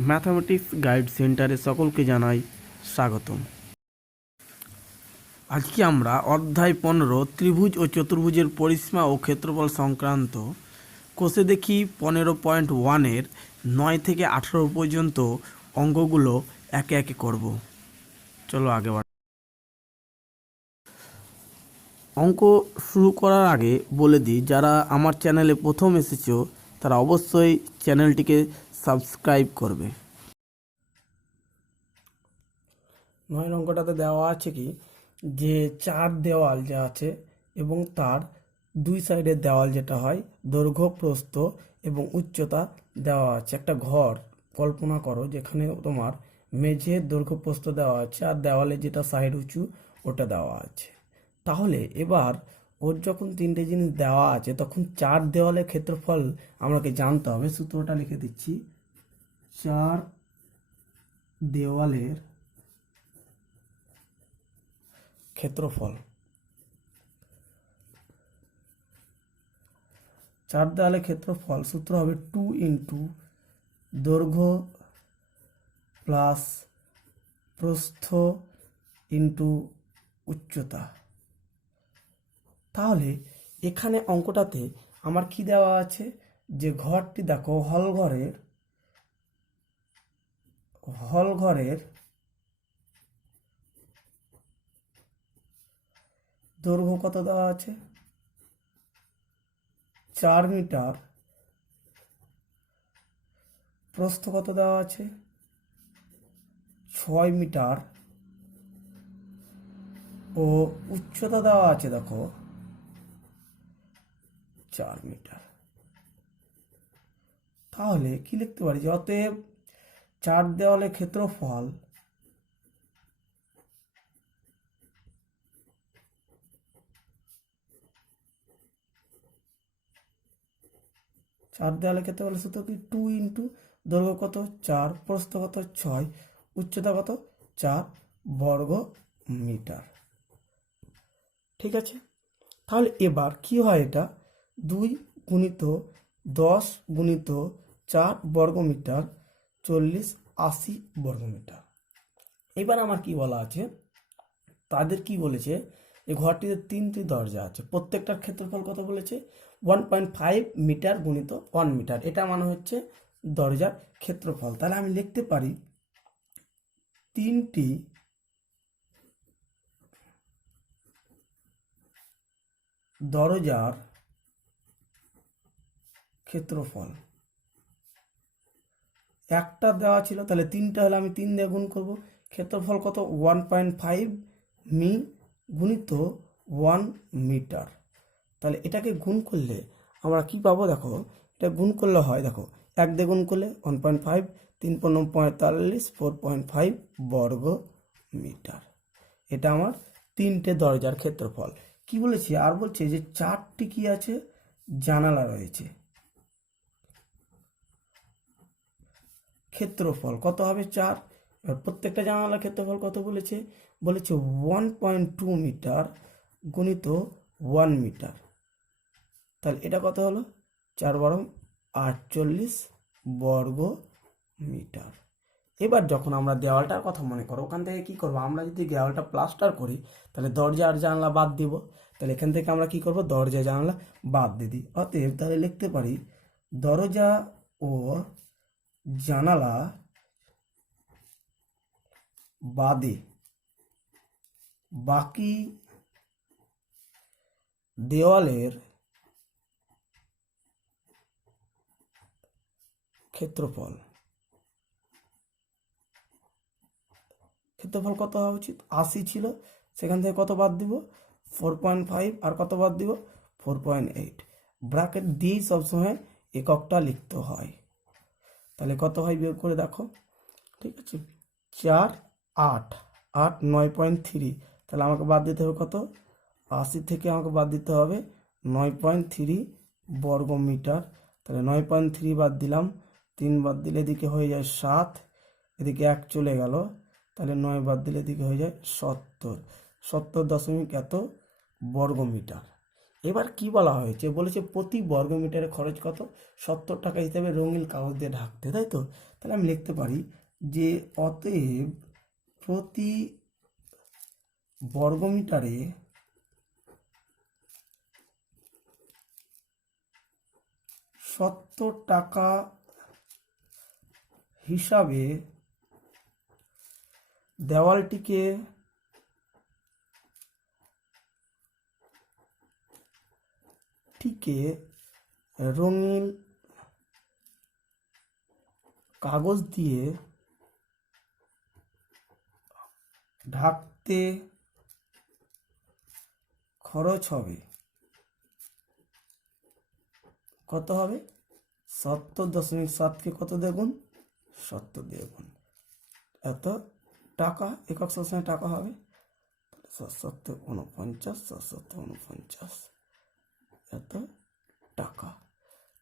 Mathematics guide সেন্টারে সকলকে জানাই স্বাগতম। আজকে আমরা অধ্যায় 15 ত্রিভুজ ও চতুর্ভুজের পরিসীমা ও ক্ষেত্রফল সংক্রান্ত কোষে দেখি 15.1-এর 9 থেকে 18 পর্যন্ত অঙ্কগুলো একে একে করব। চলো আগে বাড়ি। অঙ্ক শুরু করার আগে বলে দিই, যারা আমার চ্যানেলে প্রথম এসেছো তারা অবশ্যই চ্যানেলটিকে সাবস্ক্রাইব করবে। 9 অঙ্কটাতে দেওয়া আছে কি, যে চার দেওয়াল যা আছে এবং তার দুই সাইডের দেওয়াল যেটা হয় দৈর্ঘ্য, প্রস্থ এবং উচ্চতা দেওয়া আছে। একটা ঘর কল্পনা করো যেখানে তোমার মেঝের দৈর্ঘ্য প্রস্থ দেওয়া আছে আর দেওয়ালে যেটা সাইড উঁচু ওটা দেওয়া আছে। তাহলে এবার ওর যখন তিনটে জিনিস দেওয়া আছে তখন চার দেওয়ালের ক্ষেত্রফল আমাকে জানতে হবে। সূত্রটা লিখে দিচ্ছি, চার দেওয়ালের ক্ষেত্রফল। চার দেওয়ালের ক্ষেত্রফল সূত্র হবে 2 ইন্টু দৈর্ঘ্য প্লাস প্রস্থ ইন্টু উচ্চতা। তাহলে এখানে অঙ্কটাতে আমার কি দেওয়া আছে, যে ঘরটি দেখো হল ঘরের দৈর্ঘ্য কত দেওয়া আছে, 4 মিটার, প্রস্থ কত দেওয়া আছে, 6 মিটার ও উচ্চতা দেওয়া আছে দেখো 4 মিটার। তাহলে কি লিখতে পারি, যে অতএব চার দেওয়ালের ক্ষেত্রফল চার দেওয়ালের ক্ষেত্রফল সূত্র কি, 2 ইন্টু দৈর্ঘ্য কত 4, প্রস্থ কত 6, উচ্চতা কত 4 বর্গ মিটার। ঠিক আছে, তাহলে এবার কি হয়, এটা 2 গুণিত 10 গুণিত 4 বর্গ মিটার 40 80 বর্গ মিটার। এবার আমার কি বলা আছে, তাদের কি বলেছে, এই ঘরটিতে 3টি দরজা আছে, প্রত্যেকটার ক্ষেত্রফল কত বলেছে, 1.5 মিটার গুণিত 1 মিটার। এটা মানে হচ্ছে দরজার ক্ষেত্রফল। তাহলে আমি লিখতে পারি 3টি দরজার ক্ষেত্রফল। একটা দেওয়া ছিল, তাহলে 3টা হলে আমি 3 দিয়ে গুণ করবো। ক্ষেত্রফল কত, 1.5 মি গুণিত 1 মিটার। তাহলে এটাকে গুণ করলে আমরা কি পাবো, দেখো এটা গুণ করলে হয়, দেখো 1 দিয়ে গুণ করলে 1.5, 3 × 9 45, 4.5 বর্গ মিটার। এটা আমার 3টে দরজার ক্ষেত্রফল। কি বলেছি, আর বলছে যে 4টি কি আছে, জানালা রয়েছে। ক্ষেত্রফল কত হবে 4। এবার প্রত্যেকটা জানালার ক্ষেত্রফল কত বলেছে, 1.2 মিটার গুণিত 1 মিটার। তাহলে এটা কত হলো, 4 × 48 বর্গ মিটার। এবার যখন আমরা দেওয়ালটার কথা মনে করো, ওখান থেকে কি করবো, আমরা যদি দেওয়ালটা প্লাস্টার করি তাহলে দরজা আর জানলা বাদ দিব। তাহলে এখান থেকে আমরা কি করব, দরজা জানলা বাদ দিয়ে দিই। অতএব তাহলে লিখতে পারি দরজা ও জানালা বাদে বাকি দেওয়ালের ক্ষেত্রফল কত হওয়া উচিত, 80 ছিল, সেখান থেকে কত বাদ দিব, 4.5, আর কত বাদ দিব, 4.8। ব্র্যাকেট দিয়েই সবসময় এককটা লিখতে হয়। তাহলে কত হয় বিয়োগ করে দেখো। ঠিক আছে, 4 8 8 9.3, তাহলে আমাকে বাদ দিতে হবে কত, 80 থেকে আমাকে বাদ দিতে হবে 9.3 বর্গ মিটার। তাহলে 9.3 বাদ দিলাম, 3 বাদ দিলে এদিকে হয়ে যায় 7, এদিকে 1 চলে গেল, তাহলে 9 বাদ দিলে এদিকে হয়ে যায় 70 দশমিক এত বর্গ মিটার। এবার কি বলা হয়েছে, বলেছে প্রতি বর্গমিটারে খরচ কত, 70 টাকা হিসেবে রঙিন কাগজ দিয়ে ঢাকতে, তাই তো। তাহলে আমি লিখতে পারি যে অতএব প্রতি বর্গমিটারে 70 টাকা হিসাবে দেওয়ালটিকে রঙিন কাগজ দিয়ে ঢাকতে খরচ হবে কত হবে, 70.7কে কত দিয়ে গুণ, 70 দিয়ে গুণ, এত টাকা, একক সবসময় টাকা হবে, 749 এত টাকা।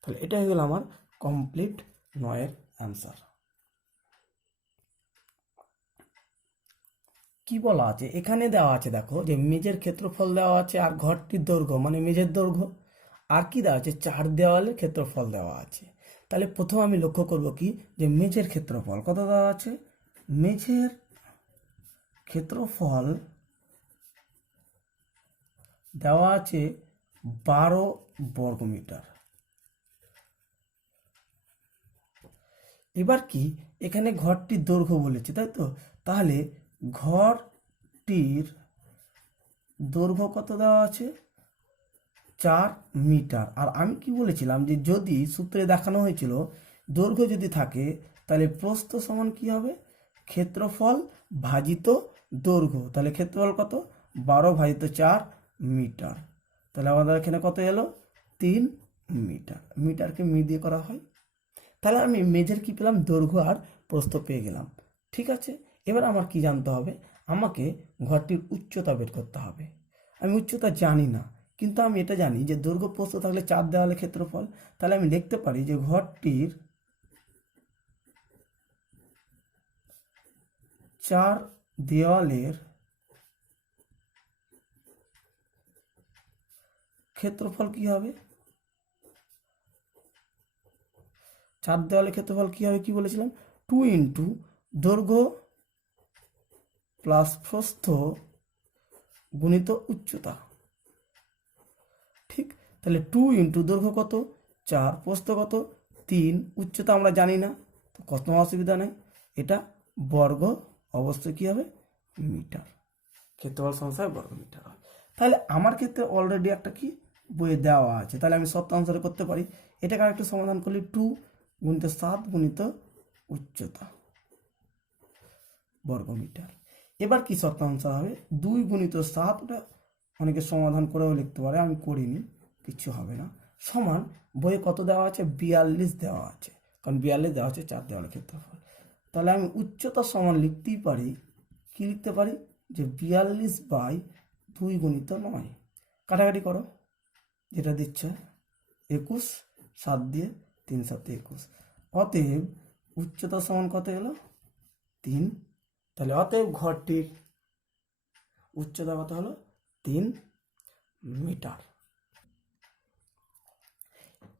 তাহলে এটা হয়ে গেল আমার কমপ্লিট 9-এর অ্যান্সার। কি বলা আছে এখানে, দেওয়া আছে দেখো যে মেঝের ক্ষেত্রফল দেওয়া আছে আর ঘরটির দৈর্ঘ্য মানে মেঝের দৈর্ঘ্য, আর কি দেওয়া আছে, 4 দেওয়ালের ক্ষেত্রফল দেওয়া আছে। তাহলে প্রথম আমি লক্ষ্য করব কি, যে মেঝের ক্ষেত্রফল কত দেওয়া আছে, মেঝের ক্ষেত্রফল দেওয়া আছে 12 বর্গমিটার। এবার কি, এখানে ঘরটির দৈর্ঘ্য বলেছে, তাই তো। তাহলে ঘরটির দৈর্ঘ্য কত দেওয়া আছে, 4 মিটার। আর আমি কি বলেছিলাম, যে যদি সূত্রে দেখানো হয়েছিল দৈর্ঘ্য যদি থাকে তাহলে প্রস্থ সমান কি হবে, ক্ষেত্রফল ভাজিত দৈর্ঘ্য। তাহলে ক্ষেত্রফল কত, 12 ভাজিত 4 মিটার। তাহলে আমাদের এখানে কত এলো, 3 মিটার। মিটারকে মি দিয়ে করা হয়। তাহলে আমি মেঝের কি পেলাম, দৈর্ঘ্য আর প্রস্থ পেয়ে গেলাম। ঠিক আছে, এবার আমার কি জানতে হবে, আমাকে ঘরটির উচ্চতা বের করতে হবে। আমি উচ্চতা জানি না, কিন্তু আমি এটা জানি যে দৈর্ঘ্য প্রস্থ থাকলে 4 দেওয়ালে ক্ষেত্রফল। তাহলে আমি লিখতে পারি যে ঘরটির 4 দেওয়ালের ক্ষেত্রফল কি হবে, 4 দেওয়ালের ক্ষেত্রফল কি হবে, কি বলেছিলাম, 2 ইন্টু দৈর্ঘ্য প্লাস প্রস্থ গুণিত উচ্চতা। ঠিক, তাহলে 2 ইন্টু দৈর্ঘ্য কত, 4, প্রস্থ কত, 3, উচ্চতা আমরা জানি না, তো কত অসুবিধা নেই, এটা বর্গ অবশ্যই কি হবে, মিটার। ক্ষেত্রফল সংখ্যায় বর্গ মিটার হয়। তাহলে আমার ক্ষেত্রে অলরেডি একটা কি বইয়ে দেওয়া আছে, তাহলে আমি শর্তানুসারে করতে পারি। এটাকে আরেকটু সমাধান করলে 2 গুণিত 7 গুণিত উচ্চতা বর্গ মিটার। এবার কি শর্তানুসার হবে, 2 গুণিত 7, ওটা অনেকে সমাধান করেও লিখতে পারে, আমি করিনি, কিচ্ছু হবে না, সমান বইয়ে কত দেওয়া আছে, 42 দেওয়া আছে, কারণ 42 দেওয়া আছে 4 দেওয়ালের ক্ষেত্রফল। তাহলে আমি উচ্চতা সমান লিখতেই পারি, কি লিখতে পারি, যে 42/2 গুণিত 9। কাটাকাটি করো, যেটা দিচ্ছে 21, 7 দিয়ে 3 7 21। অতএব উচ্চতা সমান কত এলো, 3। তাহলে অতএব ঘরটির উচ্চতা কত হলো, 3 মিটার।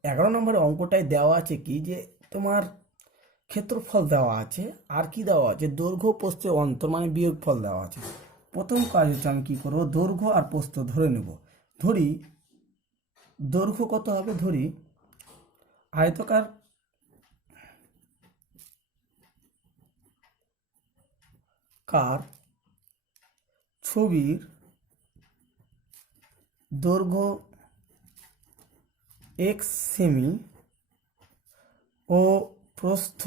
11 নম্বরের অঙ্কটায় দেওয়া আছে কি, যে তোমার ক্ষেত্রফল দেওয়া আছে আর কি দেওয়া আছে, দৈর্ঘ্য প্রস্থের অন্তর মানে বিয়োগফল দেওয়া আছে। প্রথম কাজ হচ্ছে আমি কি করব, দৈর্ঘ্য আর প্রস্থ ধরে নেব। ধরি দৈর্ঘ্য কত হবে, ধরি আয়তকার ছবির দৈর্ঘ্য x সেমি ও প্রস্থ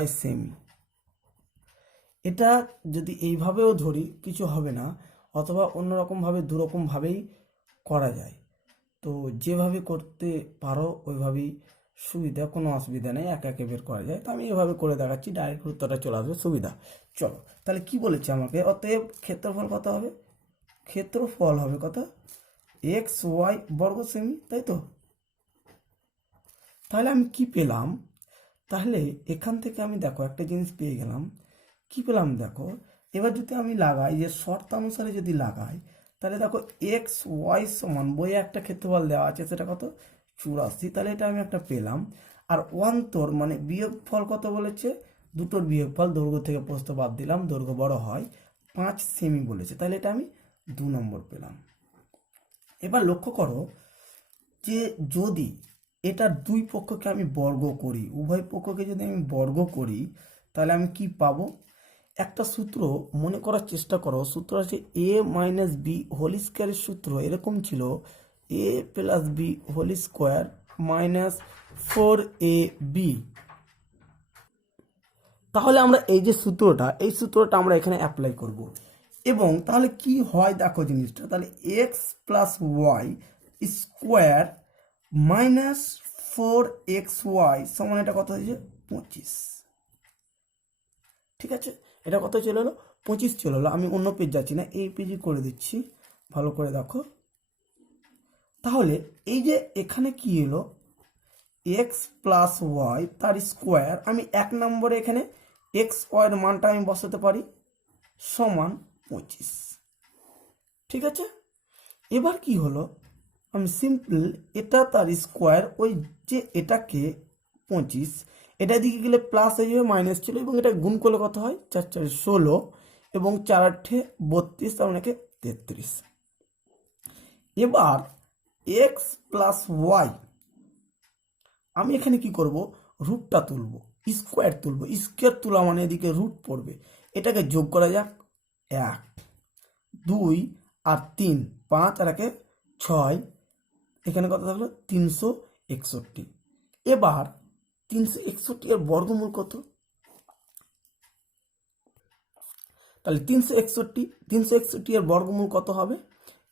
y সেমি। এটা যদি এইভাবেও ধরি কিছু হবে না, অথবা অন্যরকমভাবে দুরকমভাবেই করা যায়। তো যেভাবে করতে পারো ওইভাবেই সুবিধা, কোনো অসুবিধা নেই, একে একে বের করা যায়। তো আমি এভাবে করে দেখাচ্ছি, ডাইরেক্ট উত্তরটা চলে আসবে, সুবিধা। চলো তাহলে কি বলেছে আমাকে, অতএব ক্ষেত্রফল কত হবে, ক্ষেত্রফল হবে কত, xy বর্গ সেমি, তাই তো। তাহলে আমি কি পেলাম, তাহলে এখান থেকে আমি দেখো একটা জিনিস পেয়ে গেলাম, কি পেলাম দেখো। এবার যদি আমি লাগাই যে শর্তানুসারে যদি লাগাই, তাহলে দেখো এক্স ওয়াই সমান বইয়ে একটা ক্ষেত্রফল দেওয়া আছে, সেটা কত 84। তাহলে এটা আমি একটা পেলাম। আর অন্তর মানে বিয়োগফল কত বলেছে, দুটোর বিয়োগফল, দৈর্ঘ্য থেকে প্রস্থ বাদ দিলাম, দৈর্ঘ্য বড় হয় 5 সেমি বলেছে, তাহলে এটা আমি 2 নম্বর পেলাম। এবার লক্ষ্য করো যে যদি এটার দুই পক্ষকে আমি বর্গ করি, উভয় পক্ষকে যদি আমি বর্গ করি, তাহলে আমি কি পাবো? একটা সূত্র মনে করার চেষ্টা করো, সূত্র আছে এ মাইনাস বি হোল স্কোয়ারের সূত্র এরকম ছিল, A plus B whole square minus 4ab। তাহলে আমরা এই যে সূত্রটা, এই সূত্রটা আমরা এখানে অ্যাপ্লাই করব। এবং তাহলে কি হয় দেখো জিনিসটা, তাহলে x plus y square minus 4xy সমান এটা কত হয়েছে 25। ঠিক আছে, এটা কত চলে এলো 25 চলে এলো। আমি অন্য পেজ যাচ্ছি না, এই পেজই করে দিচ্ছি, ভালো করে দেখো। তাহলে এই যে এখানে কি এলো এক্স প্লাস ওয়াই তার স্কোয়ার, আমি 1 নম্বরে এখানে এক্স ওয়াইয়ের মানটা আমি বসাতে পারি সমান 25। ঠিক আছে, এবার কি হলো, আমি সিম্পল এটা তার স্কোয়ার, ওই যে এটাকে 25, এটা দিকে গেলে প্লাস হয়ে যাবে, মাইনাস ছিল, এবং এটা গুণ করলে কত হয় 4 4 16 এবং 4 8 32, তার মানে 33। এবার এক্স প্লাস ওয়াই আমি এখানে কি করব, রুটটা তুলব, স্কোয়ার তুলব, স্কোয়ার তোলা মানে এদিকে রুট পড়বে, এটাকে যোগ করা যাক 1 2 আর 3 5 আর 1 6, এখানে কত থাকলো 361। এবার 361 এর বর্গমূল কত, তাহলে 361 এর বর্গমূল কত হবে,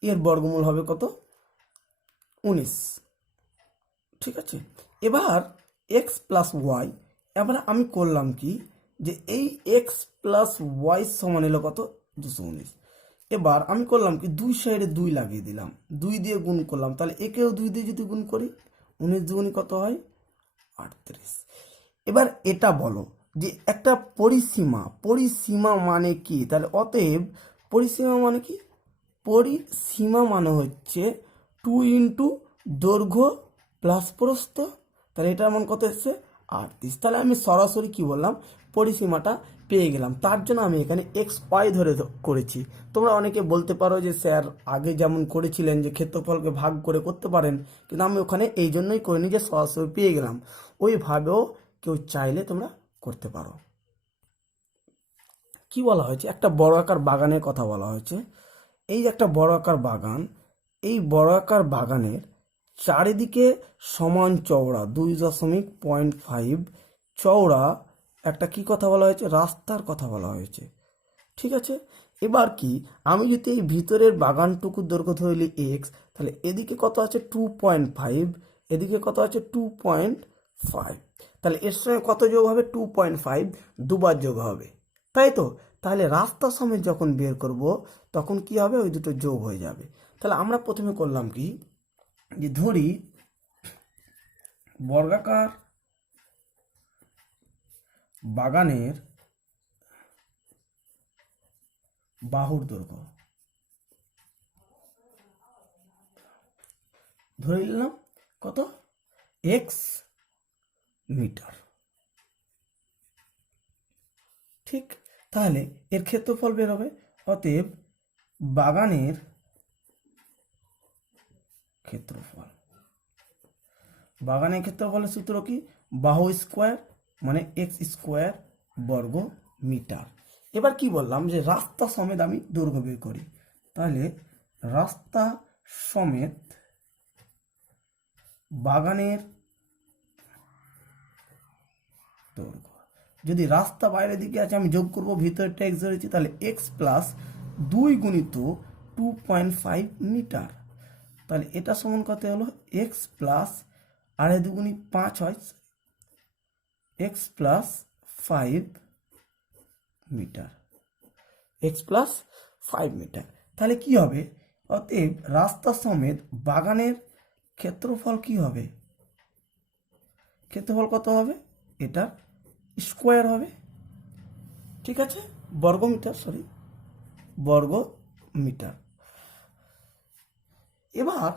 এর বর্গমূল হবে কত 19। ঠিক আছে, এবার এক্স প্লাস ওয়াই, এবার আমি করলাম কি যে এই এক্স প্লাস ওয়াই সমান এলো কত 219। এবার আমি করলাম কি দুই সাইডে 2 লাগিয়ে দিলাম, 2 দিয়ে গুণ করলাম, তাহলে একেও 2 দিয়ে যদি গুণ করি 19 দুগুণে কত হয় 38। এবার এটা বলো যে একটা পরিসীমা, পরিসীমা মানে কি, তাহলে অতএব পরিসীমা মানে কি, পরিসীমা মানে হচ্ছে 2 ইন্টু দৈর্ঘ্য প্লাস প্রস্থ, তাহলে এটার মান কত এসছে 38। তাহলে আমি সরাসরি কি বললাম, পরিসীমাটা পেয়ে গেলাম। তার জন্য আমি এখানে এক্স ওয়াই ধরে করেছি। তোমরা অনেকে বলতে পারো যে স্যার আগে যেমন করেছিলেন যে ক্ষেত্রফলকে ভাগ করে করতে পারেন, কিন্তু আমি ওখানে এই জন্যই করিনি যে সরাসরি পেয়ে গেলাম, ওইভাবেও কেউ চাইলে তোমরা করতে পারো। কি বলা হয়েছে, একটা বড় আকার বাগানের কথা বলা হয়েছে। এই যে একটা বড় আকার বাগান, এই বড় আকার বাগানের চারিদিকে সমান চওড়া 2.5 চওড়া একটা কি কথা বলা হয়েছে, রাস্তার কথা বলা হয়েছে। ঠিক আছে, এবার কি আমি যদি এই ভিতরের বাগানটুকু দৈর্ঘ্য ধরলি এক্স, তাহলে এদিকে কত আছে 2.5, এদিকে কত আছে 2.5, তাহলে এর সঙ্গে কত যোগ হবে 2.5, দুবার যোগ হবে, তাই তো। তাহলে রাস্তা সমেত যখন বের করব তখন কি হবে, ওই দুটো যোগ হয়ে যাবে। তাহলে আমরা প্রথমে করলাম কি, যে ধরি বর্গাকার বাগানের বাহুর দৈর্ঘ্য ধরে নিলাম কত এক্স মিটার। ঠিক, তাহলে এর ক্ষেত্রফল বের হবে, অতএব বাগানের ক্ষেত্রফল, বাগানের ক্ষেত্রফলের সূত্র কি, বাহু স্কোয়ার মানে এক্স স্কোয়ার বর্গ মিটার। এবার কি বললাম যে রাস্তা সমেত আমি দৈর্ঘ্য বের করি, তাহলে রাস্তা সমেত বাগানের দৈর্ঘ্য, যদি রাস্তা বাইরের দিকে আছে আমি যোগ করব, ভিতরটা এক্স ধরেছি, তাহলে এক্স প্লাস 2 গুণিত 2.5 মিটার, তাহলে এটা সমান কত হলো এক্স প্লাস 2.5 দুগুণি 5 হয়, x plus 5 metre, x plus 5 metre. তাহলে কি হবে, অতএব রাস্তা সমেত বাগানের ক্ষেত্রফল কি হবে, ক্ষেত্রফল কত হবে, এটা স্কোয়ার হবে। ঠিক আছে, বর্গ মিটার, সরি বর্গ মিটার। এবার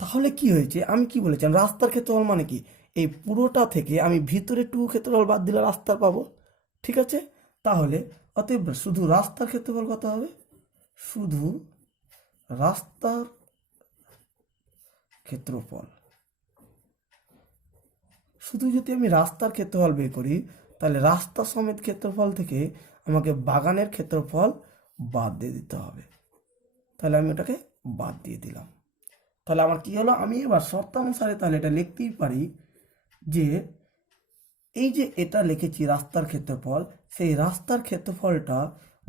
তাহলে কি হয়েছে, আমি কি বলেছিলাম রাস্তার ক্ষেত্রফল মানে কি, এই পুরোটা থেকে আমি ভিতরে 2 ক্ষেত্রফল বাদ দিলে রাস্তা পাবো। ঠিক আছে, তাহলে অতএব শুধু রাস্তার ক্ষেত্রফল কত হবে, শুধু রাস্তার ক্ষেত্রফল, শুধু যদি আমি রাস্তার ক্ষেত্রফল বের করি তাহলে রাস্তা সমেত ক্ষেত্রফল থেকে আমাকে বাগানের ক্ষেত্রফল বাদ দিয়ে দিতে হবে। তাহলে আমি ওটাকে বাদ দিয়ে দিলাম। তাহলে আমার কি হলো, আমি এবার শর্তানুসারে তাহলে এটা লিখতেই পারি যে এই যে এটা লিখেছি রাস্তার ক্ষেত্রফল, সেই রাস্তার ক্ষেত্রফলটা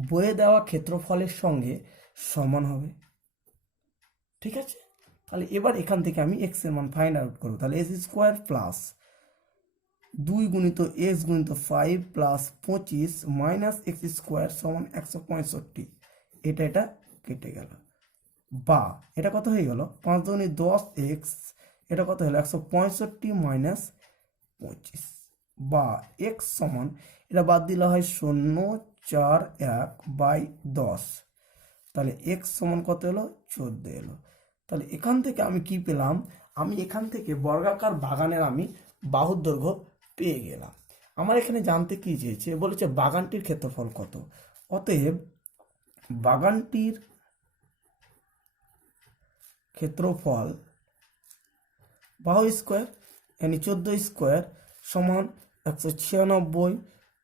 বয়ে দেওয়া ক্ষেত্রফলের সঙ্গে সমান হবে। ঠিক আছে, তাহলে এবার এখান থেকে আমি এক্স এর মান ফাইন্ড আউট করবো। তাহলে এস স্কোয়ার প্লাস 2 গুণিত এক্স গুণিত 5 প্লাস 25 মাইনাস এক্স স্কোয়ার সমান 165, এটা কেটে গেল, বা এটা কত হয়ে গেল 5 দুগুণে 10 এক্স, এটা কত হলো 165 মাইনাস 25, বা এক্স সমান এটা বাদ দিলে হয় 0.41/10, তাহলে এক্স সমান কত হলো 14 এলো। তাহলে এখান থেকে আমি কি পেলাম, আমি এখান থেকে বর্গাকার বাগানের আমি বাহুর দৈর্ঘ্য পেয়ে গেলাম। আমার এখানে জানতে কি চেয়েছে, বলেছে বাগানটির ক্ষেত্রফল কত, অতএব বাগানটির ক্ষেত্রফল বাহু স্কোয়ার यानी 14 স্কোয়ার সমান 196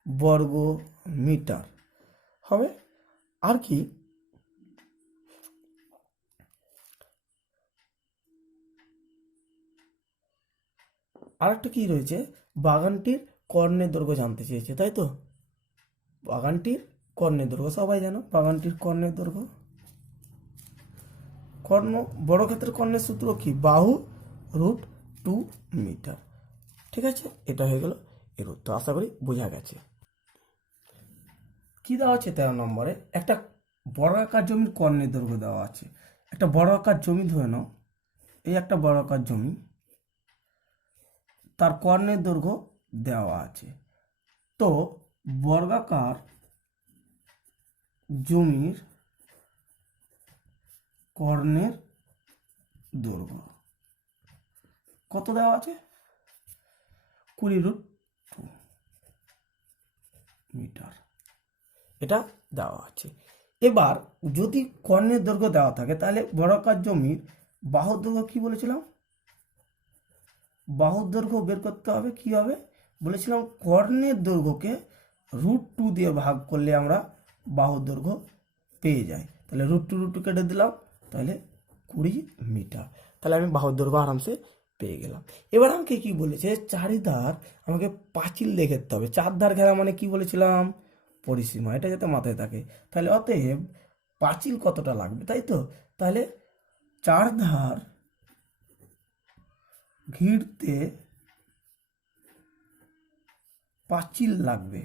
বর্গ মিটার হবে। আর কি আরেকটা কি রয়েছে, বাগানটির কর্ণের দৈর্ঘ্য জানতে চেয়েছে, তাই তো, বাগানটির কর্ণের দৈর্ঘ্য সবাই জানো, বাগানটির কর্ণের দৈর্ঘ্য, কর্ণ বর্গক্ষেত্রের কর্ণের সূত্র কি, বাহু √2 মিটার। ঠিক আছে, এটা হয়ে গেল এর উত্তর। আশা করি বোঝা গেছে। কি দেওয়া আছে 13 নম্বরে, একটা বর্গাকার জমির কর্ণের দৈর্ঘ্য দেওয়া আছে। একটা বর্গাকার জমি ধরে নাও, এই একটা বর্গাকার জমি, তার কর্ণের দৈর্ঘ্য দেওয়া আছে। তো বর্গাকার জমির কর্ণের দৈর্ঘ্য কত দেওয়া আছে, 20√2 মিটার, এটা দেওয়া আছে। এবার যদি কর্ণের দৈর্ঘ্য দেওয়া থাকে তাহলে বর্গাকার জমির বাহুর দৈর্ঘ্য কি বলেছিলাম, বাহুর দৈর্ঘ্য বের করতে হবে, কি হবে বলেছিলাম, কর্ণের দৈর্ঘ্যকে √2 দিয়ে ভাগ করলে আমরা বাহুর দৈর্ঘ্য পেয়ে যাই। তাহলে √2 কেটে দিলাম, তাহলে 20 মিটার। তাহলে আমি বাহুর দৈর্ঘ্য আরামসে পেয়ে গেলাম। এবার আমাকে কি বলেছে, চারিধার আমাকে পাঁচিল দেখে দিতে হবে। চারধার ঘেরা মানে কি বলেছিলাম, পরিসীমা, এটা যাতে মাথায় থাকে। তাহলে অতএব পাঁচিল কতটা লাগবে, তাই তো, তাহলে চারধার ঘিরতে পাঁচিল লাগবে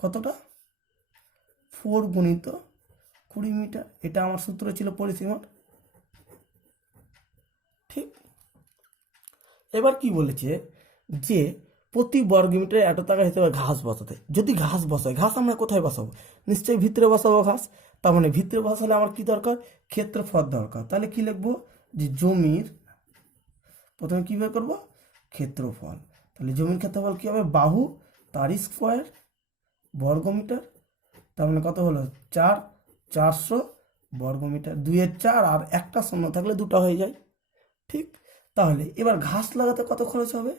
কতটা, 4 গুণিত 20 মিটার, এটা আমার সূত্র ছিল পরিসীমার। ঠিক, এবার কি বলেছে যে প্রতি বর্গ মিটারে এত টাকা হিসেবে ঘাস বসাতে। যদি ঘাস বসাই, ঘাস আমরা কোথায় বসাবো, নিশ্চয়ই ভিতরে বসাবো ঘাস। তার মানে ভিতরে বসালে আমার কি দরকার, ক্ষেত্রফল দরকার। তাহলে কি লিখবো, যে জমির, প্রথমে কি বের করবো, ক্ষেত্রফল। তাহলে জমির ক্ষেত্রফল কি হবে, বাহু তার স্কোয়ার বর্গমিটার, তার মানে কত হলো 400 বর্গমিটার, 2 এর 4 আর একটা শূন্য থাকলে 2টা হয়ে যায়। ঠিক, তাহলে এবার ঘাস লাগাতে কত খরচ হবে,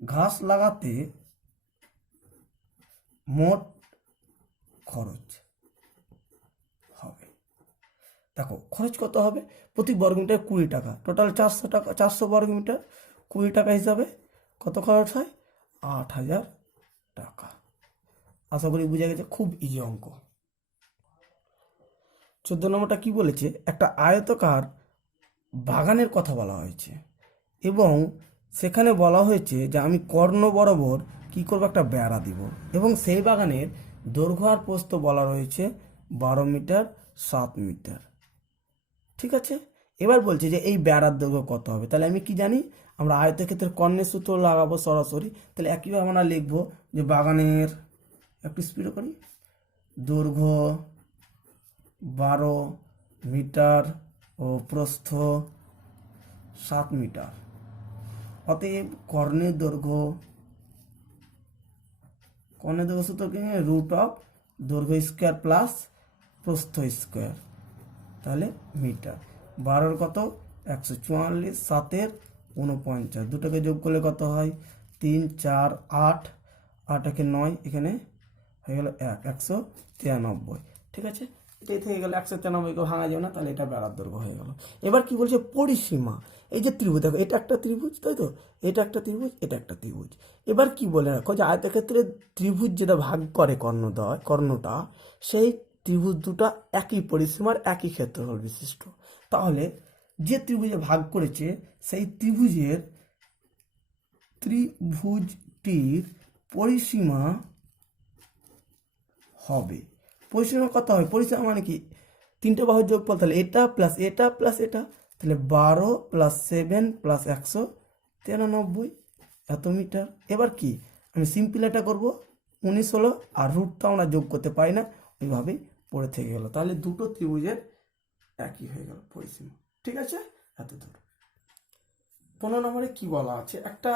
ঘাস লাগাতে মোট খরচ হবে, দেখো খরচ কত হবে, প্রতি বর্গমিটার 20 টাকা, টোটাল 400 টাকা, 400 বর্গমিটার 20 টাকা হিসাবে কত খরচ হয়, 8000 টাকা। আশা করি বুঝা গেছে, খুব ইজি অঙ্ক। 14 নম্বরটা কি বলেছে, একটা আয়তকার বাগানের কথা বলা হয়েছে এবং সেখানে বলা হয়েছে যে আমি কর্ণ বরাবর কি করব, একটা বেড়া দিব, এবং সেই বাগানের দৈর্ঘ্য আর প্রস্থ বলা রয়েছে 12 মিটার 7 মিটার। ঠিক আছে, এবার বলছে যে এই বেড়ার দৈর্ঘ্য কত হবে। তাহলে আমি কি জানি, আমরা আয়তক্ষেত্রের কর্ণের সূত্র লাগাবো সরাসরি। তাহলে একইভাবে আমরা লিখবো যে বাগানের, একটু স্পিডও করি, দৈর্ঘ্য 12 মিটার ও প্রস্থ 7 মিটার। অতএব কর্ণের দৈর্ঘ্য সূত্র কি, রুট অফ দৈর্ঘ্য স্কোয়ার প্লাস প্রস্থ স্কোয়ার, তাহলে মিটার। 12 কত 144, 7 49, দুটোকে যোগ করলে কত হয় 3 4 8, 8 একে 9, এখানে হয়ে গেল 193। ঠিক আছে, এটাই থেকে গেল 193কে ভাঙা যাবে না, তাহলে এটা বেড়ার দৈর্ঘ্য হয়ে গেল। এবার কি বলছে পরিসীমা, এই যে ত্রিভুজ, দেখো এটা একটা ত্রিভুজ, তাই তো, এটা একটা ত্রিভুজ, এটা একটা ত্রিভুজ। এবার কি বলে রাখো যে আয়তক্ষেত্রে ত্রিভুজ যেটা ভাগ করে কর্ণটা, সেই ত্রিভুজ দুটা একই পরিসীমার একই ক্ষেত্রফল বিশিষ্ট। তাহলে যে ত্রিভুজে ভাগ করেছে সেই ত্রিভুজটির পরিসীমা হবে, পরিসীমা কত হবে, পরিসীমা মানে কি, তিনটে বাহুর যোগফল, তাহলে এটা প্লাস এটা প্লাস এটা, তাহলে 12 + 7 + 193, এত মিটার। এবার কি আমি সিম্পল এটা করবো, 19 হলো, আর রুটটা আমরা যোগ করতে পারি না, ওইভাবেই পড়ে থেকে গেল। তাহলে দুটো ত্রিভুজের একই হয়ে গেল পরিসীমা। ঠিক আছে, এত দূর। 15 নম্বরে কি বলা আছে, একটা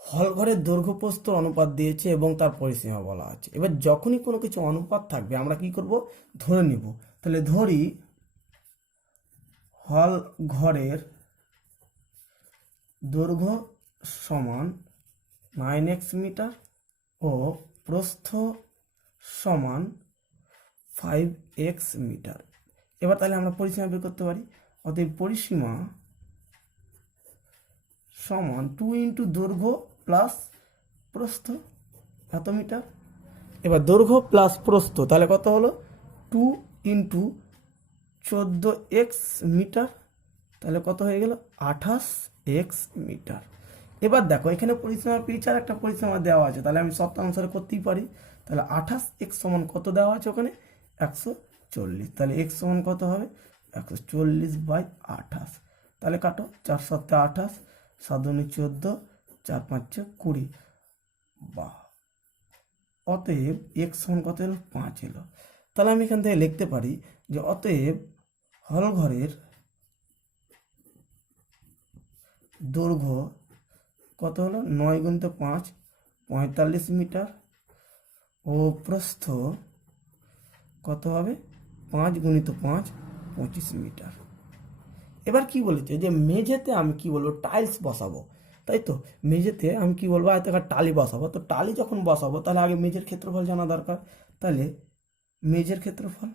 হলঘরের দৈর্ঘ্য প্রস্থ অনুপাত দিয়েছে এবং তার পরিসীমা বলা আছে। এবার যখনই কোনো কিছু অনুপাত থাকবে আমরা কি করব, ধরে নিব। তাহলে ধরি হল ঘরের দৈর্ঘ্য সমান 9x মিটার ও প্রস্থ সমান 5x মিটার। এবার তাহলে আমরা পরিসীমা বের করতে পারি। অতএব পরিসীমা সমান 2 × দৈর্ঘ্য প্লাস প্রস্থ, এত মিটার। এবার দৈর্ঘ্য প্লাস প্রস্থ, তাহলে কত হলো 2 × 14x মিটার, তাহলে কত হয়ে গেল 28x মিটার। এবার দেখো এখানে পরিসীমা পেয়েছে আর একটা পরিসীমা দেওয়া আছে, তাহলে আমি শর্তানুসারে করতেই পারি। তাহলে 28x সমান কত দেওয়া আছে ওখানে 140, তাহলে x সমান কত হবে 140/28, তাহলে কাটো 4 × 7 = 28, 7 × 2 = 14, 4 × 5 = 20, বা অতএব x সমান কত এলো 5 এলো। তাহলে আমি এখান থেকে লিখতে পারি যে অতএব হলঘরের দৈর্ঘ্য কত হলো 9 × 5 45 মিটার ও প্রস্থ কত হবে 5 × 5 25 মিটার। এবার কি বলেছে যে মেঝেতে আমি কি বলবো টাইলস বসাবো, তাই তো, মেঝেতে আমি কি বলবো আয়তাকার টালি বসাবো। তো টালি যখন বসাবো তাহলে আগে মেঝের ক্ষেত্রফল জানা দরকার। তাহলে মেঝের ক্ষেত্রফল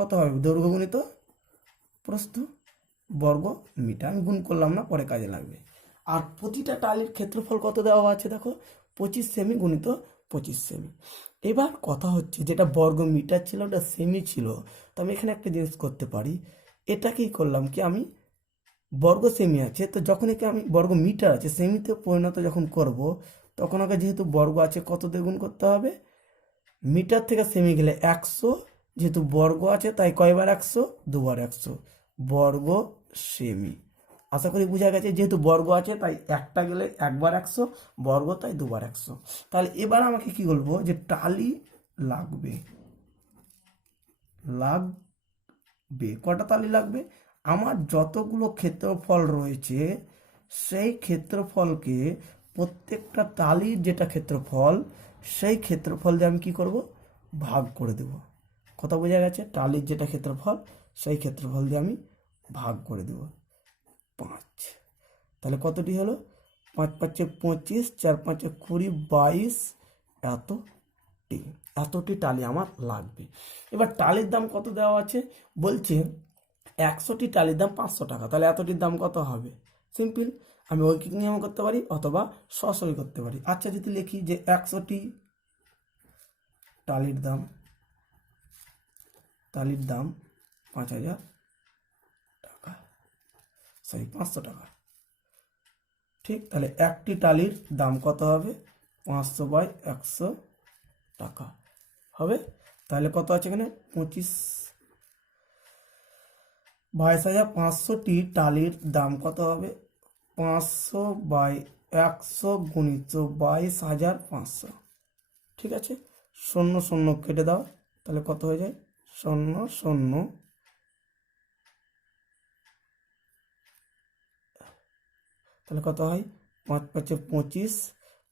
কত হবে, দৈর্ঘ্য গুণিত প্রস্থ বর্গ মিটার। আমি গুণ করলাম না, পরে কাজে লাগবে। আর প্রতিটা টালির ক্ষেত্রফল কত দেওয়া আছে দেখো 25 সেমি × 25 সেমি। এবার কথা হচ্ছে যেটা বর্গ মিটার ছিল ওটা সেমি ছিল, তো আমি এখানে একটা জিনিস করতে পারি, এটা কি করলাম কি আমি বর্গ সেমি আছে, তো যখন একে আমি বর্গ মিটার আছে সেমিতে পরিণত যখন করব, তখন আগে যেহেতু বর্গ আছে কত দিয়ে গুণ করতে হবে, মিটার থেকে সেমি গেলে 100, যেহেতু বর্গ আছে তাই কয়বার 100, দুবার 100, বর্গ সেমি। আশা করি বোঝা গেছে, যেহেতু বর্গ আছে তাই একটা গেলে একবার 100, বর্গ তাই দুবার 100। তাহলে এবার আমাকে কি বলবো যে টালি লাগবে, কটা টালি লাগবে, আমার যতগুলো ক্ষেত্রফল রয়েছে সেই ক্ষেত্রফলকে প্রত্যেকটা টালির যেটা ক্ষেত্রফল সেই ক্ষেত্রফল দিয়ে আমি কি করব ভাগ করে দেব। কথা বোঝা গেছে, টালির যেটা ক্ষেত্রফল সেই ক্ষেত্রফল দিয়ে আমি ভাগ করে দেব 5। তাহলে কতটি হলো 5 × 5 = 25, 4 × 5 = 20, 22, এতটি টালি আমার লাগবে। এবার টালির দাম কত দেওয়া আছে বলছে 100টি টালির দাম 500 টাকা, তাহলে এতটির দাম কত হবে, সিম্পল আমি ঐকিক নিয়ম করতে পারি অথবা সরাসরি করতে পারি। আচ্ছা যদি লিখি যে 100টি টালির দাম 5000 টাকা, 500 টাকা, ঠিক, তাহলে একটি টালির দাম কত হবে 500/100 টাকা হবে। তাহলে কত আছে এখানে 22,500টি টালির দাম কত হবে 500/100 × 22,500, ঠিক আছে, শূন্য শূন্য কেটে দাও, তাহলে কত হয়ে যায়, শূন্য শূন্য, তাহলে কত হয়, 5 5 25,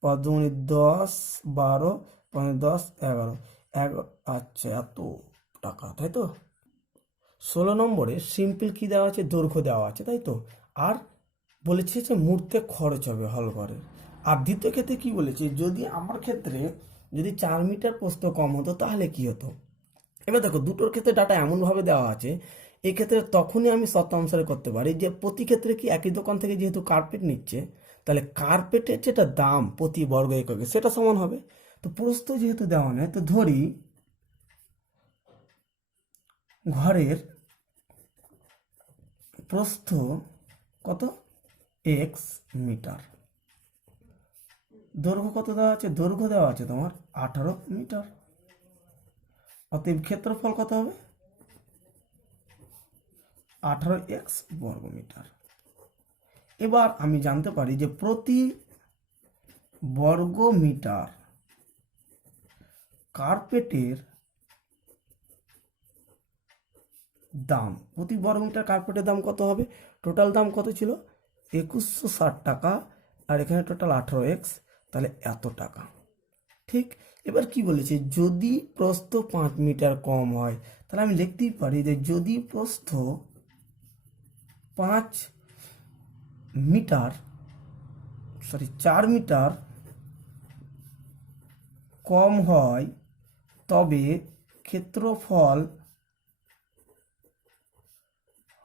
5 2 10, 12, 5 10, 11, আচ্ছা এত টাকা, তাই তো। 16 নম্বরে সিম্পল কি দেওয়া আছে, দৈর্ঘ্য দেওয়া আছে, তাই তো। আর বলেছে যে মুহূর্তে খরচ হবে হল ঘরের। আর দ্বিতীয় ক্ষেত্রে কি বলেছে, যদি আমার ক্ষেত্রে যদি 4 মিটার প্রস্থ কম হতো তাহলে কি হতো। এবার দেখো দুটোর ক্ষেত্রে ডাটা এমনভাবে দেওয়া আছে, এই ক্ষেত্রে তখনই আমি শর্তানুসারে করতে পারি যে প্রতি ক্ষেত্রে কি একই দোকান থেকে যেহেতু কার্পেট নিচ্ছে, তাহলে কার্পেটের যেটা দাম প্রতি বর্গ এককে সেটা সমান হবে। তো প্রস্থ যেহেতু দেওয়া নেই, তো ধরি ঘরের প্রস্থ কত, এক্স মিটার, দৈর্ঘ্য কত দেওয়া আছে, দৈর্ঘ্য দেওয়া আছে তোমার 18 মিটার, অতএব ক্ষেত্রফল কত হবে, 18x বর্গ মিটার। এবার আমি জানতে পারি যে প্রতি বর্গ মিটার কার্পেটের দাম, প্রতি বর্গ মিটার কার্পেটের দাম কত হবে, টোটাল দাম কত ছিল 2160 টাকা, আর এখানে টোটাল 18x, তাহলে এত টাকা। ঠিক, এবার কি বলেছে, যদি প্রস্থ 5 মিটার কম হয়, তাহলে আমি লিখতেই পারি যে যদি প্রস্থ 5 মিটার, 4 মিটার কম হয়, তবে ক্ষেত্রফল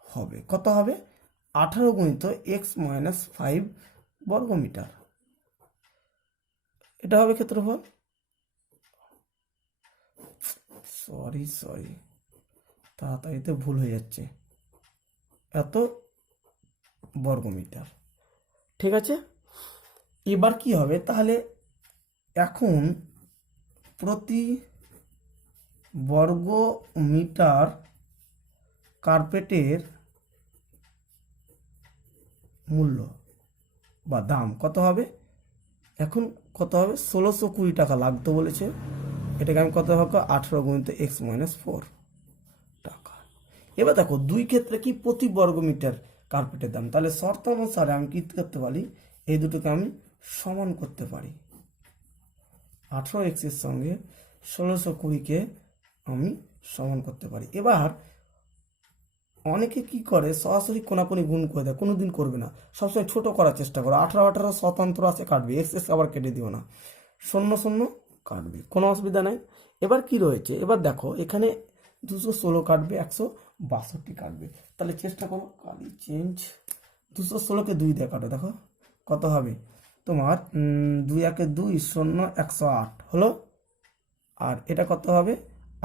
হবে কত হবে, 18 গুণিত x মাইনাস 5 বর্গ মিটার, এটা হবে ক্ষেত্রফল। সরি তাড়াতাড়িতে ভুল হয়ে যাচ্ছে, এত বর্গ মিটার। ঠিক আছে, এবার কি হবে, তাহলে এখন প্রতি বর্গ মিটার কার্পেটের মূল্য বা দাম কত হবে, এখন কত হবে, 1620 টাকা লাগতো বলেছে, এটাকে আমি কত হবে, 18 গুণিত x মাইনাস 4 টাকা। এবার দেখো দুই ক্ষেত্রে কি প্রতি বর্গ মিটার কার্পেটের দাম, তাহলে শর্ত অনুসারে আমি কি করতে পারি, এই দুটোকে আমি সমান করতে পারি, 18x এর সঙ্গে 1620কে আমি সমান করতে পারি। এবার অনেকে কি করে, সরাসরি কোনাকুনি গুণ করে দেয়, কোনোদিন করবে না, সবসময় ছোট করার চেষ্টা করো, 18 স্বতন্ত্র আছে কাটবে, এক্স আবার কেটে দিও না, শূন্য শূন্য কাটবে, কোনো অসুবিধা নাই। এবার কি রয়েছে, এবার দেখো এখানে 216 কাটবে, 162 কাটবে, তাহলে চেষ্টা করো, কালি চেঞ্জ, 216কে 2 দিয়ে কাটো, দেখো কত হবে তোমার, 2 1 2, 0 108 হলো, আর এটা কত হবে,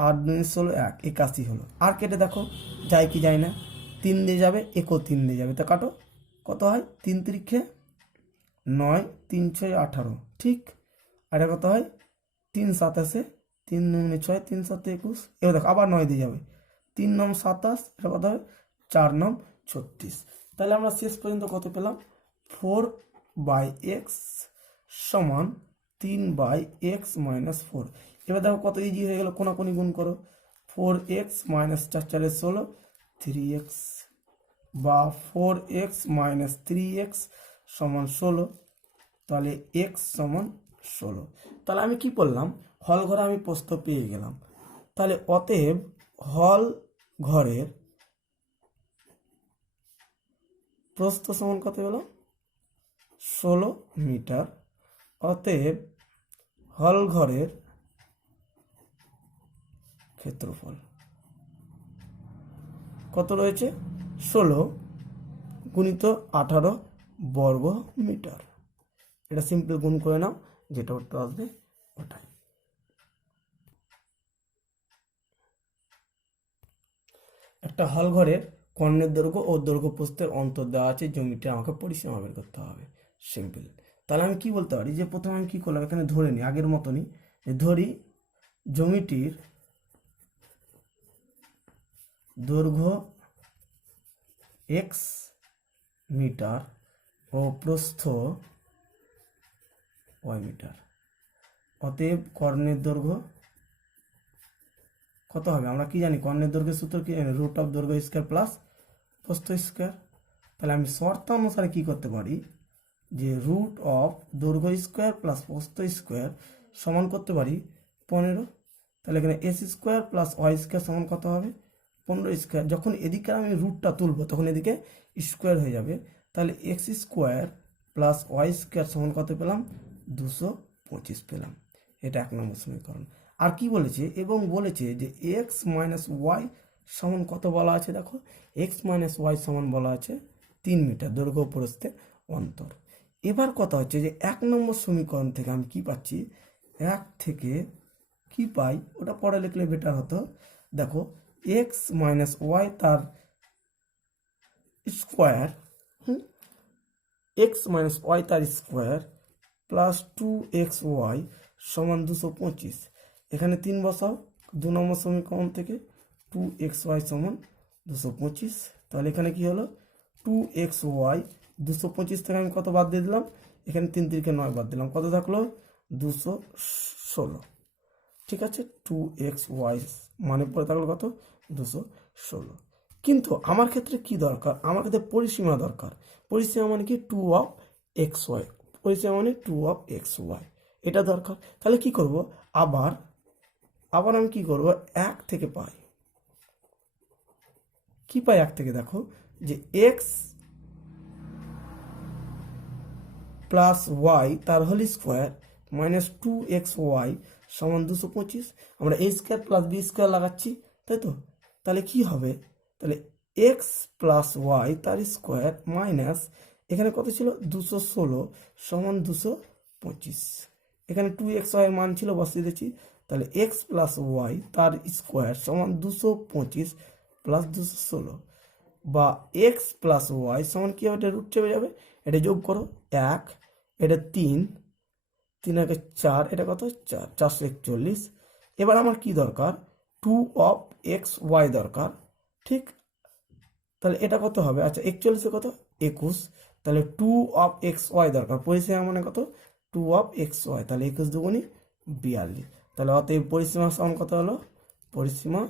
8 2 16 1, 81 হলো। আর কেটে দেখো যায় কি যায় না, 3 দিয়ে যাবে, 3 দিয়ে যাবে, তো কাটো, কত হয়, 3 3 9, 3 6 18, ঠিক। আর এটা কত হয়, 3 27, 3 9 6, 3 7 21, এবার দেখো আবার 9 দিয়ে যাবে, 3 9 27, এটা কত হবে, 4 9 36। তাহলে আমরা শেষ পর্যন্ত কত পেলাম, 4/x সমান 3/x মাইনাস 4। এবার দেখো কত ইজি হয়ে গেল, কোনাকুনি গুণ করো, 4x মাইনাস 4 4 16, 3x, বা 4x মাইনাস 3x সমান 16, তাহলে x সমান 16। তাহলে আমি কি করলাম, হল ঘরে আমি প্রস্থ পেয়ে গেলাম, তাহলে অতএব হল ঘরের প্রস্থ সমান কত হলো, 16 মিটার, অতএব হল ঘরের ক্ষেত্রফল কত রয়েছে, 16 গুণিত 18 বর্গ মিটার। এটা সিম্পল গুণ করে নাও, যেটা উত্তর আসবে ওটাই। একটা হল ঘরের কর্ণের দৈর্ঘ্য ও দৈর্ঘ্য প্রস্থের অন্তর দেওয়া আছে, জমিটা আমাকে পরিসীমা বের করতে হবে, সিম্পল। তাহলে আমি কি বলতে পারি, যে প্রথমে আমি কি করলাম, এখানে ধরে নিই আগের মতনই, ধরি জমিটির দৈর্ঘ্য x মিটার ও প্রস্থ y মিটার, অতএব কর্ণের দৈর্ঘ্য কত হবে? আমরা কি জানি কর্ণের দৈর্ঘ্যের সূত্র কি জানি? রুট অফ দৈর্ঘ্য স্কোয়ার প্লাস প্রস্থ স্কোয়ার। তাহলে আমি শর্তানুসারে কি করতে পারি যে রুট অফ দৈর্ঘ্য স্কোয়ার প্লাস প্রস্থ স্কোয়ার সমান করতে পারি 15। তাহলে এখানে s square plus y square সমান কত হবে? 15 স্কোয়ার। যখন এদিকে আমি রুটটা তুলব তখন এদিকে স্কোয়ার হয়ে যাবে। তাহলে x square plus y square সমান কত পেলাম? 225 পেলাম। এটা 1 নম্বর সমীকরণ। আর কি বলেছে? এবং বলেছে যে এক্স মাইনাস ওয়াই সমান কত বলা আছে? দেখো এক্স মাইনাস ওয়াই সমান বলা আছে 3 মিটার দৈর্ঘ্য প্রস্থে অন্তর। এবার কথা হচ্ছে যে 1 নম্বর সমীকরণ থেকে আমি কি পাচ্ছি? 1 থেকে কি পাই ওটা পরে লিখলে বেটার হতো। দেখো এক্স মাইনাস ওয়াই তার স্কোয়ার, এক্স মাইনাস ওয়াই তার স্কোয়ার প্লাস 2xy সমান 225। এখানে 3 বসাও 2 নম্বর সমীকরণ থেকে 2xy সমান 225। তাহলে এখানে কি হলো? 2xy 225 থেকে আমি কত বাদ দিয়ে দিলাম? এখানে 3 3 9 বাদ দিলাম, কত থাকলো? 216। ঠিক আছে, 2xy মানে পরে থাকলো কত? 216। কিন্তু আমার ক্ষেত্রে কি দরকার? আমার ক্ষেত্রে পরিসীমা দরকার। পরিসীমা মানে কি? 2 অফ xy। পরিসীমা মানে 2 অফ xy, এটা দরকার। তাহলে কি করব? আবার আমি কি করব? 1 থেকে পাই। কি পাই 1 থেকে? দেখো যে x প্লাস ওয়াই তার হোল স্কোয়ার মাইনাস 2xy সমান 225। আমরা a square plus b square লাগাচ্ছি, তাই তো? তাহলে কি হবে? তাহলে এক্স প্লাস ওয়াই তার স্কোয়ার মাইনাস এখানে কত ছিল? 216 সমান 225। এখানে 2xy এর মান ছিল, বসিয়ে দিয়েছি। তাহলে এক্স প্লাস ওয়াই তার স্কোয়ার সমান 225 প্লাস 216, বা এক্স প্লাস ওয়াই সমান কি হবে? এটা রুট চেপে যাবে, এটা যোগ করো 1, এটা 3, 3 আগে 4, এটা কত? 4, 441। এবার আমার কি দরকার? 2 অফ এক্স ওয়াই দরকার, ঠিক? তাহলে এটা কত হবে? আচ্ছা 41 কত? 21। তাহলে 2 অফ এক্স ওয়াই দরকার। পরিসীমা মানে কত? 2 অফ এক্স ওয়াই। তাহলে 21 দুগুণি 42। তাহলে অতএব পরিসীমা সমান কত হলো? পরিসীমা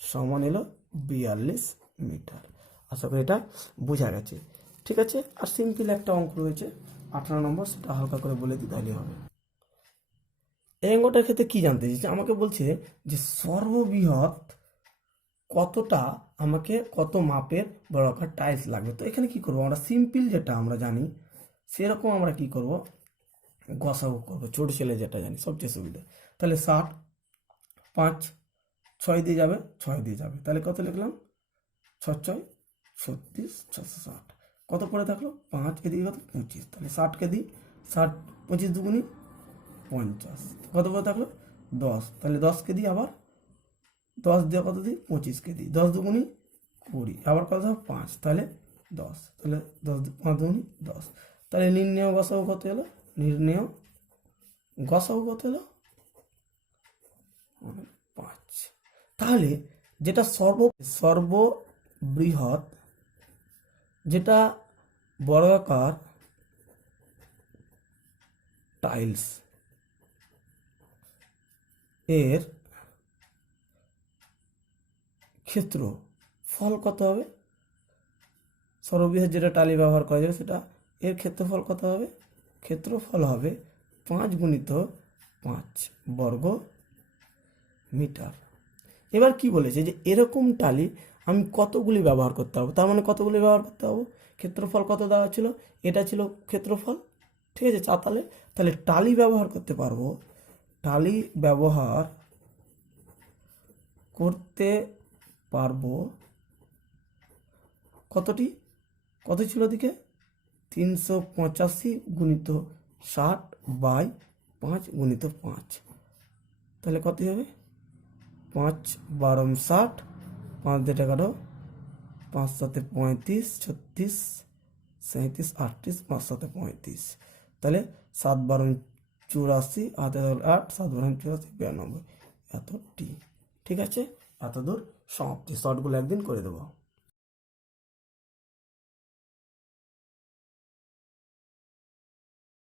সমান এলো 42 মিটার। আশা করি এটা বোঝা গেছে। ঠিক আছে, আর সিম্পল একটা অঙ্ক রয়েছে 18 নম্বর, সেটা হালকা করে বলে দিতে তাহলে হবে। এই অঙ্কটার ক্ষেত্রে কি জানতে চাইছে? আমাকে বলছে যে সর্ববৃহৎ কতটা আমাকে কত মাপের বর্গাকার টাইলস লাগবে। তো এখানে কি করব? আমরা সিম্পল যেটা আমরা জানি সেরকম আমরা কি করব? গসাগু করবো, ছোট ছেলে যেটা জানি সবচেয়ে সুবিধা। তাহলে 60, 5, 6 দিয়ে যাবে, 6 দিয়ে যাবে। তাহলে কত লিখলাম? 6 6 36, 660। কত পরে থাকলো? 5 এদিকে কত? 25। তাহলে 60কে দিই, 60 25 দুগুণি 50। কত পরে থাকলো? 10। তাহলে 10কে দিই, আবার 10 দিয়ে কত দিই? 25কে দিই। 10 দুগুণি 20, আবার কত? 5। তাহলে 10। তাহলে 10 5 দুগুণি 10। তাহলে নির্ণেয় গসাগু কত হলো? নির্ণেয় গসাগু কত হলো? 5। তাহলে যেটা সর্ববৃহৎ যেটা বর্গাকার টাইলস এর ক্ষেত্রফল কত হবে? সর্ববৃহৎ যেটা টালি ব্যবহার করা যাবে সেটা, এর ক্ষেত্রফল কত হবে? ক্ষেত্রফল হবে 5 গুণিত 5 বর্গ মিটার। এবার কি বলেছে যে এরকম টালি আমি কতগুলি ব্যবহার করতে হবে? তার মানে কতগুলি ব্যবহার করতে হবে? ক্ষেত্রফল কত দেওয়া ছিল? এটা ছিল ক্ষেত্রফল, ঠিক আছে, চাতালে। তাহলে টালি ব্যবহার করতে পারবো, টালি ব্যবহার করতে পারবো কতটি? কত ছিল দিকে? 385 গুণিত 60 বাই 5 গুণিত 5। তাহলে কত হবে? 5 12 60, 5 দিয়ে 11, 5 7 35, 36, 37, 38, 5 7 35। তাহলে 7 12 84, 8 8, 7 12 84, 92, এতটি। ঠিক আছে, এত দূর সমাপ্তি। শর্টগুলো একদিন করে দেবো।